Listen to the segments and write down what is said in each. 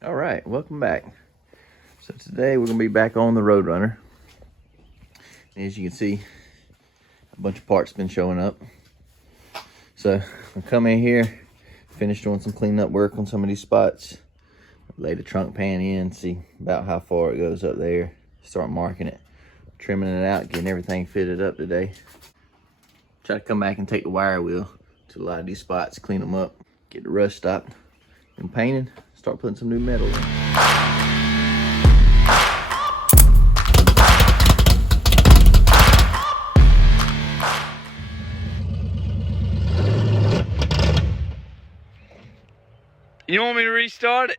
All right, welcome back. So today we're gonna be back on the Roadrunner. As you can see, a bunch of parts been showing up. So I'll come in here, finish doing some cleanup work on some of these spots, lay the trunk pan in, see about how far it goes up there, start marking it, trimming it out, getting everything fitted up today. Try to come back and take the wire wheel to a lot of these spots, clean them up, get the rust stopped, and painted, start putting some new metal in. You want me to restart it?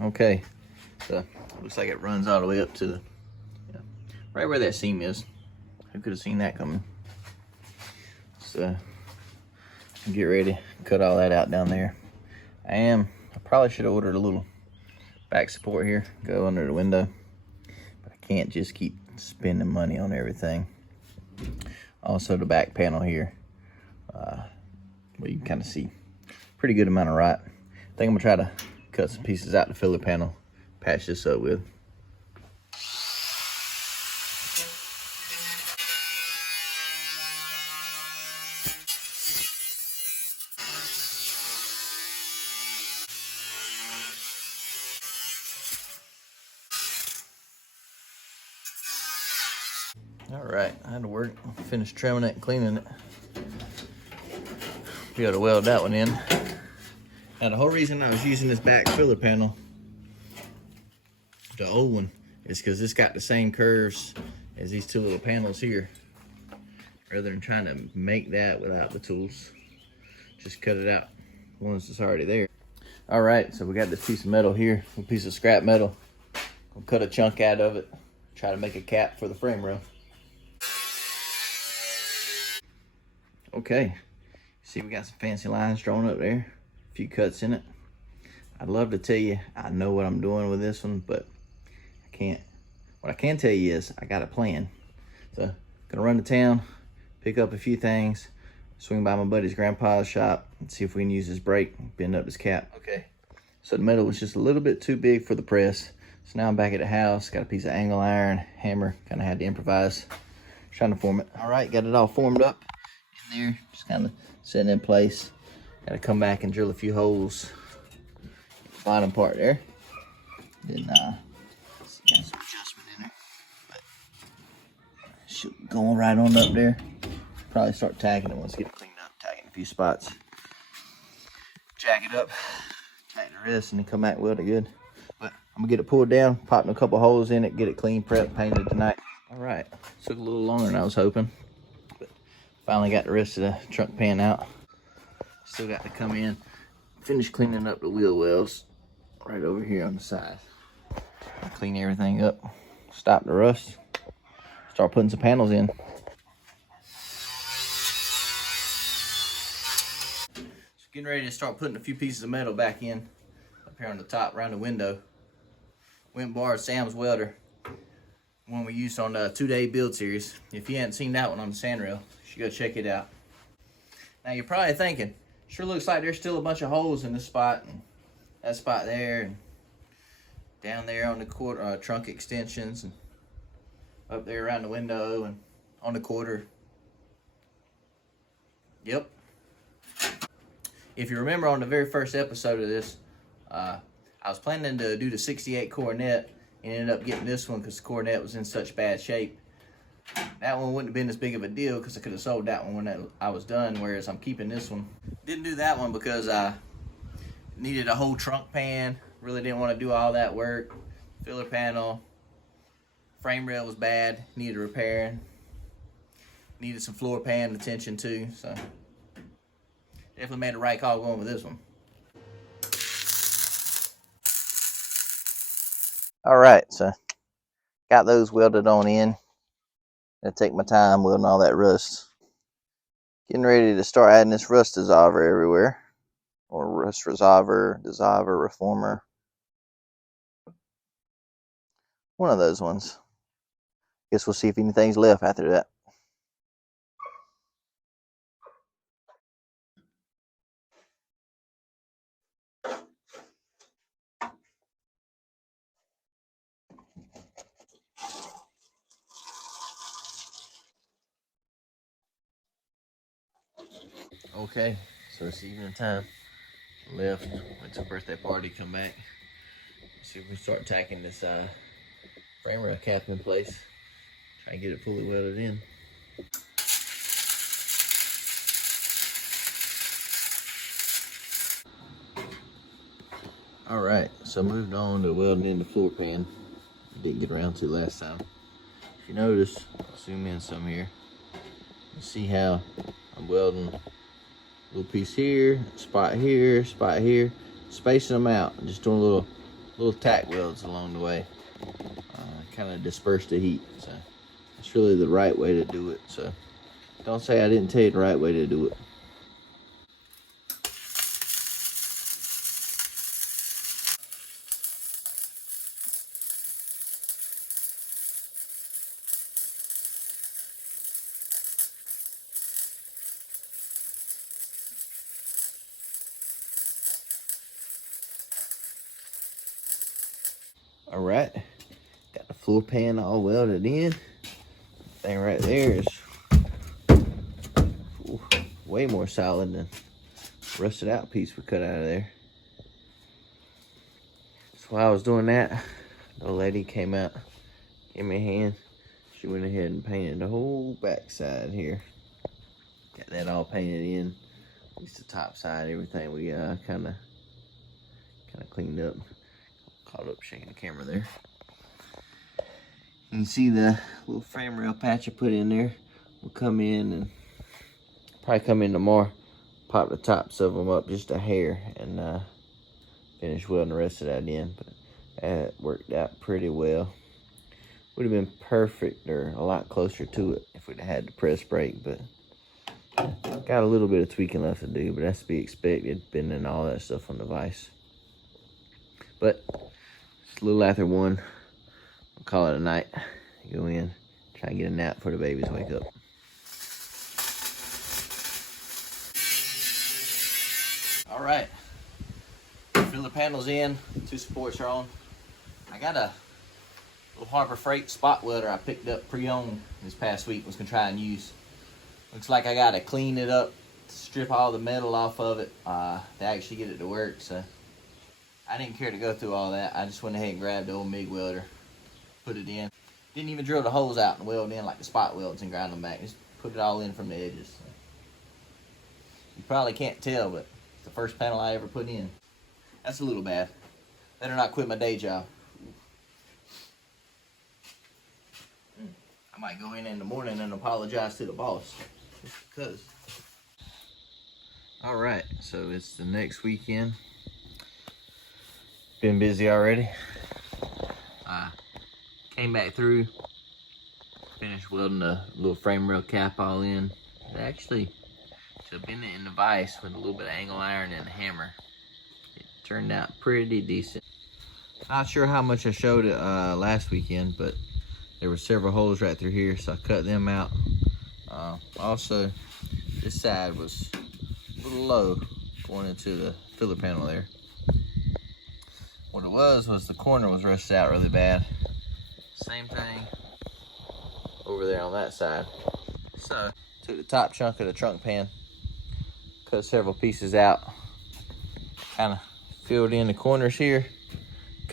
Okay, so looks like it runs all the way up to the, right where that seam is. Who could have seen that coming? So get ready, cut all that out down there. I probably should have ordered a little back support here, go under the window, but I can't just keep spending money on everything. Also the back panel here, well, you can kind of see pretty good amount of rot. I think I'm gonna try to cut some pieces out the filler panel, patch this up with. All right, I had to work, finish trimming it and cleaning it. Be able to weld that one in. Now the whole reason I was using this back filler panel, the old one, is because it's got the same curves as these two little panels here. Rather than trying to make that without the tools, just cut it out once it's already there. All right, so we got this piece of metal here, a piece of scrap metal. I'll cut a chunk out of it, try to make a cap for the frame rail. Okay, see we got some fancy lines drawn up there, a few cuts in it. I'd love to tell you I know what I'm doing with this one, but I can't. What I can tell you is I got a plan. So gonna run to town, pick up a few things, swing by my buddy's grandpa's shop and see if we can use his brake, bend up his cap. Okay, so the metal was just a little bit too big for the press. So now I'm back at the house, got a piece of angle iron, hammer, kind of had to improvise, trying to form it. All right, got it all formed up in there, just kind of sitting in place. Got to come back and drill a few holes in the bottom part there. Then got some adjustment in there, but should go right on up there. Probably start tagging it once I get it cleaned up, tagging a few spots. Jack it up, tighten the wrist, and then come back weld it good. But I'm gonna get it pulled down, popping a couple holes in it, get it clean, prepped, painted tonight. All right, took a little longer than I was hoping, but finally got the rest of the trunk pan out. Still got to come in, finish cleaning up the wheel wells right over here on the side. Clean everything up, stop the rust, start putting some panels in. So getting ready to start putting a few pieces of metal back in up here on the top around the window. Went and borrowed Sam's welder, one we used on the 2-day build series. If you hadn't seen that one on the sandrail, you should go check it out. Now you're probably thinking, sure looks like there's still a bunch of holes in this spot and that spot there and down there on the quarter trunk extensions and up there around the window and on the quarter. Yep. If you remember on the very first episode of this, I was planning to do the 68 Coronet and ended up getting this one because the Coronet was in such bad shape. That one wouldn't have been as big of a deal because I could have sold that one when I was done, whereas I'm keeping this one. Didn't do that one because I needed a whole trunk pan. Really didn't want to do all that work. Filler panel, frame rail was bad, needed repairing. Needed some floor pan attention too, so definitely made the right call going with this one. All right, so got those welded on in. Gonna take my time welding all that rust. Getting ready to start adding this rust dissolver everywhere, or rust dissolver, reformer. One of those ones. Guess we'll see if anything's left after that. Okay, so it's evening time. Left, went to a birthday party, come back. See if we start tacking this frame rail cap in place. Try and get it fully welded in. All right, so moved on to welding in the floor pan. Didn't get around to last time. If you notice, I'll zoom in some here. You see how I'm welding a little piece here, spot here, spot here, spacing them out, just doing little tack welds along the way. Kind of disperse the heat. So it's really the right way to do it. So don't say I didn't tell you the right way to do it. All right, got the floor pan all welded in. Thing right there is way more solid than the rusted out piece we cut out of there. So while I was doing that, the lady came out, gave me a hand. She went ahead and painted the whole back side here. Got that all painted in. At least the top side, everything we kind of cleaned up. Caught up shaking the camera there. You can see the little frame rail patch I put in there. We'll come in and probably come in tomorrow, pop the tops of them up just a hair, and finish welding the rest of that in. But that worked out pretty well. Would have been perfect or a lot closer to it if we'd had the press brake, but got a little bit of tweaking left to do, but that's to be expected, bending all that stuff on the vise. But it's a little after 1. We'll call it a night. Go in, try and get a nap before the babies wake up. All right, filler panels in, 2 supports are on. I got a little Harbor Freight spot welder I picked up pre-owned this past week, was gonna try and use. Looks like I gotta clean it up, strip all the metal off of it to actually get it to work. So I didn't care to go through all that. I just went ahead and grabbed the old MIG welder, put it in. Didn't even drill the holes out and weld in like the spot welds and grind them back. Just put it all in from the edges. You probably can't tell, but it's the first panel I ever put in. That's a little bad. Better not quit my day job. I might go in the morning and apologize to the boss. Just because. All right, so it's the next weekend. Been busy already. Came back through, finished welding the little frame rail cap all in. Actually, to bend it in the vise with a little bit of angle iron and a hammer. It turned out pretty decent. Not sure how much I showed it last weekend, but there were several holes right through here, so I cut them out. Also, this side was a little low going into the filler panel there. What it was the corner was rusted out really bad. Same thing over there on that side. So, took the top chunk of the trunk pan, cut several pieces out, kind of filled in the corners here,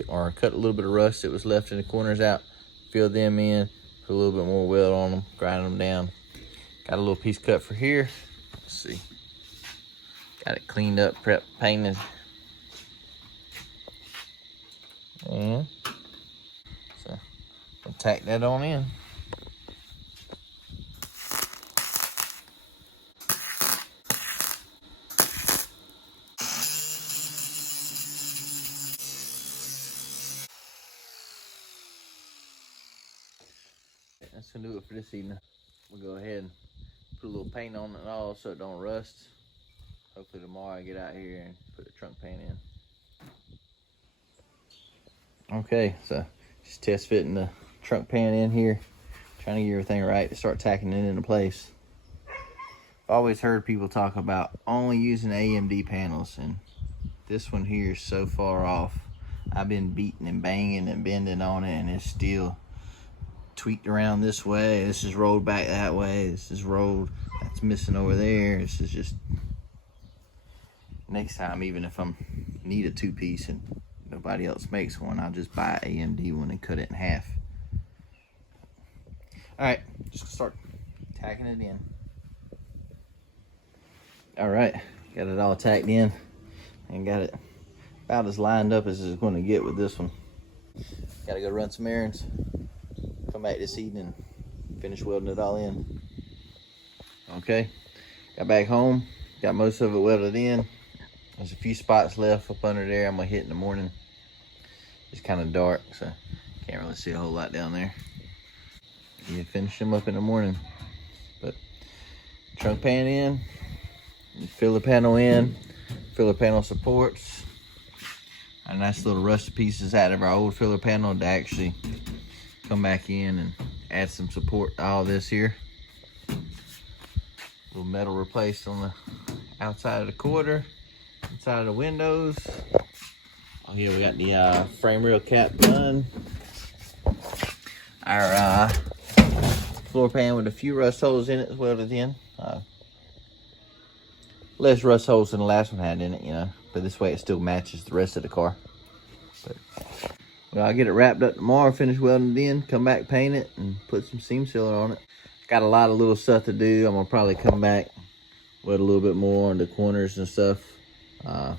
or cut a little bit of rust that was left in the corners out, filled them in, put a little bit more weld on them, grind them down. Got a little piece cut for here. Let's see. Got it cleaned up, prepped, painted. And so we'll tack that on in. That's gonna do it for this evening. We'll go ahead and put a little paint on it and all so it don't rust. Hopefully tomorrow I get out here and put the trunk paint in. Okay, so Just test fitting the trunk pan in here, trying to get everything right to start tacking it into place. I've always heard people talk about only using AMD panels, and this one here is so far off. I've been beating and banging and bending on it, and it's still tweaked around this way. This is rolled back that way. This is rolled, that's missing over there. This is just, next time, even if I'm need a two-piece and nobody else makes one, I'll just buy an AMD one and cut it in half. All right, just start tacking it in. All right, got it all tacked in and got it about as lined up as it's going to get with this one. Got to go run some errands, come back this evening, finish welding it all in. Okay, got back home, got most of it welded in. There's a few spots left up under there I'm gonna hit in the morning. It's kind of dark, so can't really see a whole lot down there. Yeah, finish them up in the morning. But trunk pan in, filler panel in, filler panel supports. A nice little rusty pieces out of our old filler panel to actually come back in and add some support to all this here. Little metal replaced on the outside of the quarter, inside of the windows. Oh, here we got the frame rail cap done. Our floor pan with a few rust holes in it is welded in. Less rust holes than the last one had in it, you know, but this way it still matches the rest of the car. But well, I'll get it wrapped up tomorrow, finish welding it in, come back, paint it, and put some seam sealer on it. Got a lot of little stuff to do. I'm gonna probably come back, weld a little bit more on the corners and stuff. A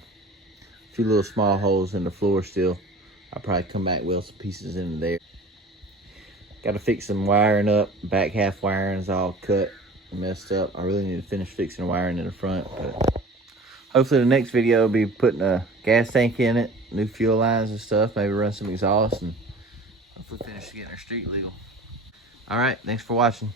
few little small holes in the floor still. I'll probably come back, weld some pieces in there. Got to fix some wiring up. Back half wiring is all cut and messed up. I really need to finish fixing the wiring in the front. But hopefully the next video will be putting a gas tank in it, new fuel lines and stuff. Maybe run some exhaust and hopefully finish getting our street legal. All right, thanks for watching.